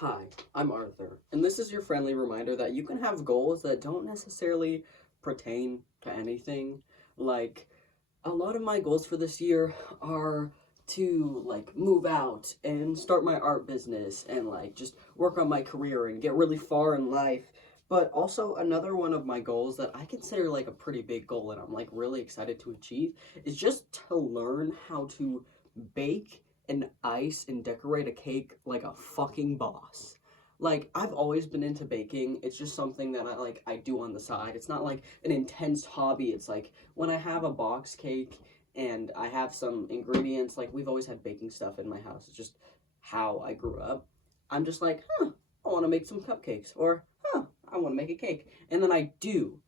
Hi, I'm Arthur, and this is your friendly reminder that you can have goals that don't necessarily pertain to anything. Like, a lot of my goals for this year are to, move out and start my art business and, just work on my career and get really far in life. But also, another one of my goals that I consider, a pretty big goal and I'm, really excited to achieve is just to learn how to bake and ice and decorate a cake like a fucking boss. I've always been into baking. It's just something that I do on the side. It's not like an intense hobby. It's like when I have a box cake and I have some ingredients, we've always had baking stuff in my house. It's just how I grew up. I'm just like, I want to make some cupcakes, or I want to make a cake. And then I do.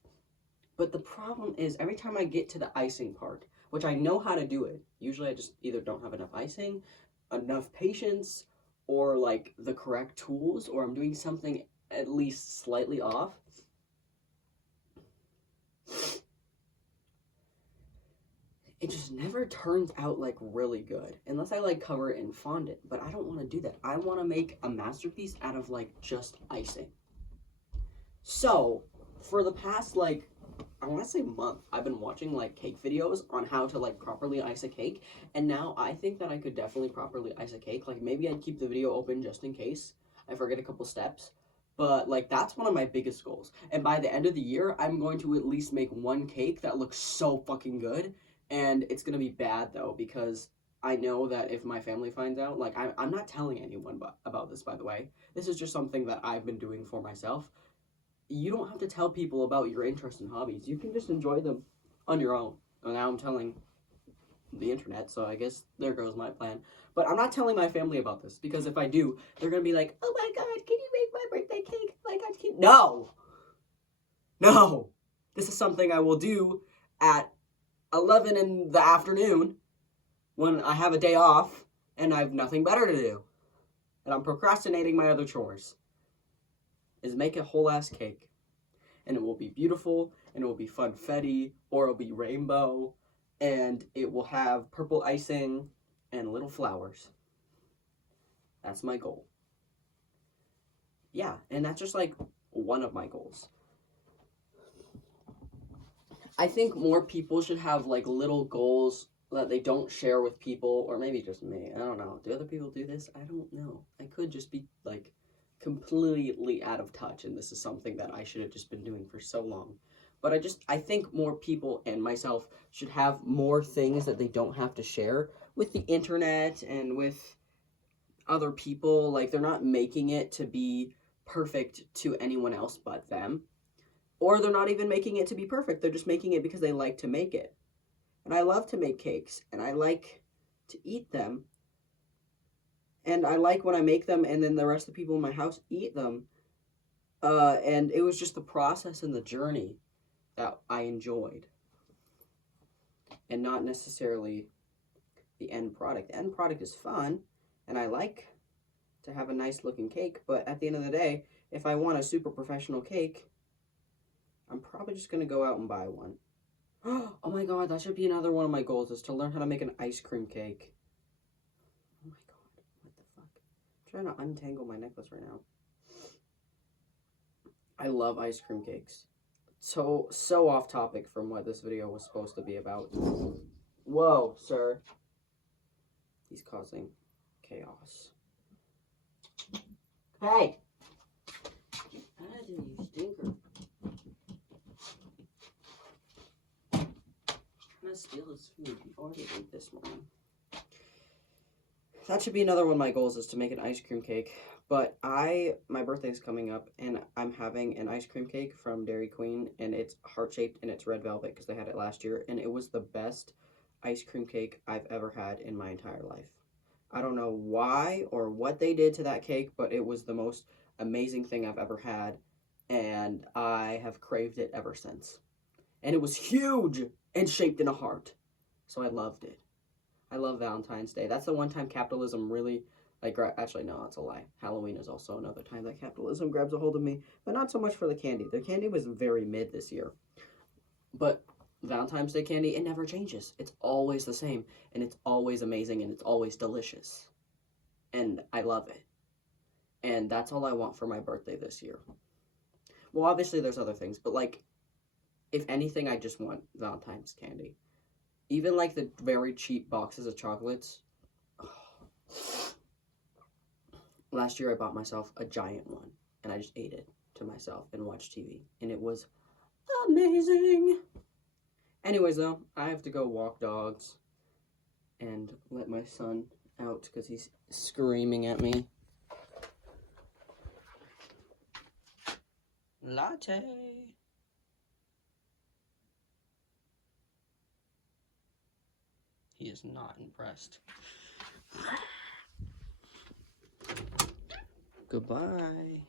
But the problem is every time I get to the icing part, which I know how to do it, usually I just either don't have enough icing, enough patience, or the correct tools, or I'm doing something at least slightly off. It just never turns out really good unless I cover it in fondant, but I don't want to do that. I want to make a masterpiece out of just icing. So for the past I want to say month, I've been watching cake videos on how to properly ice a cake, and now I think that I could definitely properly ice a cake. Maybe I'd keep the video open just in case I forget a couple steps, but that's one of my biggest goals. And by the end of the year, I'm going to at least make one cake that looks so fucking good, and it's gonna be bad though because I know that if my family finds out, I'm not telling anyone about this, by the way. This is just something that I've been doing for myself. You don't have to tell people about your interests and hobbies. You can just enjoy them on your own. And now I'm telling the internet, so I guess there goes my plan. But I'm not telling my family about this, because if I do, they're going to be like, oh my god, can you make my birthday cake? Oh my god, can you... No! No! This is something I will do at 11 in the afternoon when I have a day off and I have nothing better to do. And I'm procrastinating my other chores. Is make a whole ass cake. And it will be beautiful, and it will be funfetti, or it'll be rainbow, and it will have purple icing and little flowers. That's my goal. Yeah, and that's just one of my goals. I think more people should have little goals that they don't share with people, or maybe just me. I don't know. Do other people do this? I don't know. I could just be completely out of touch, and this is something that I should have just been doing for so long. But I think more people and myself should have more things that they don't have to share with the internet and with other people. They're not making it to be perfect to anyone else but them. Or they're not even making it to be perfect. They're just making it because they like to make it. And I love to make cakes, and I like to eat them. And I like when I make them and then the rest of the people in my house eat them. And it was just the process and the journey that I enjoyed. And not necessarily the end product. The end product is fun, and I like to have a nice looking cake. But at the end of the day, if I want a super professional cake, I'm probably just going to go out and buy one. Oh my god, that should be another one of my goals, is to learn how to make an ice cream cake. Trying to untangle my necklace right now. I love ice cream cakes. So off topic from what this video was supposed to be about. Whoa, sir. He's causing chaos. Hey! Get out of there, you stinker. I'm gonna steal his food. He already ate this morning. That should be another one of my goals, is to make an ice cream cake. But my birthday's coming up, and I'm having an ice cream cake from Dairy Queen, and it's heart-shaped, and it's red velvet, because they had it last year, and it was the best ice cream cake I've ever had in my entire life. I don't know why or what they did to that cake, but it was the most amazing thing I've ever had, and I have craved it ever since. And it was huge and shaped in a heart, so I loved it. I love Valentine's Day. That's the one time capitalism really, actually, no, that's a lie. Halloween is also another time that capitalism grabs a hold of me, but not so much for the candy. The candy was very mid this year. But Valentine's Day candy, it never changes. It's always the same, and it's always amazing, and it's always delicious. And I love it. And that's all I want for my birthday this year. Well, obviously there's other things, but like, if anything, I just want Valentine's candy. Even like the very cheap boxes of chocolates. Last year I bought myself a giant one, and I just ate it to myself and watched TV, and it was amazing. Anyways, though, I have to go walk dogs and let my son out because he's screaming at me. Latte. He is not impressed. Goodbye.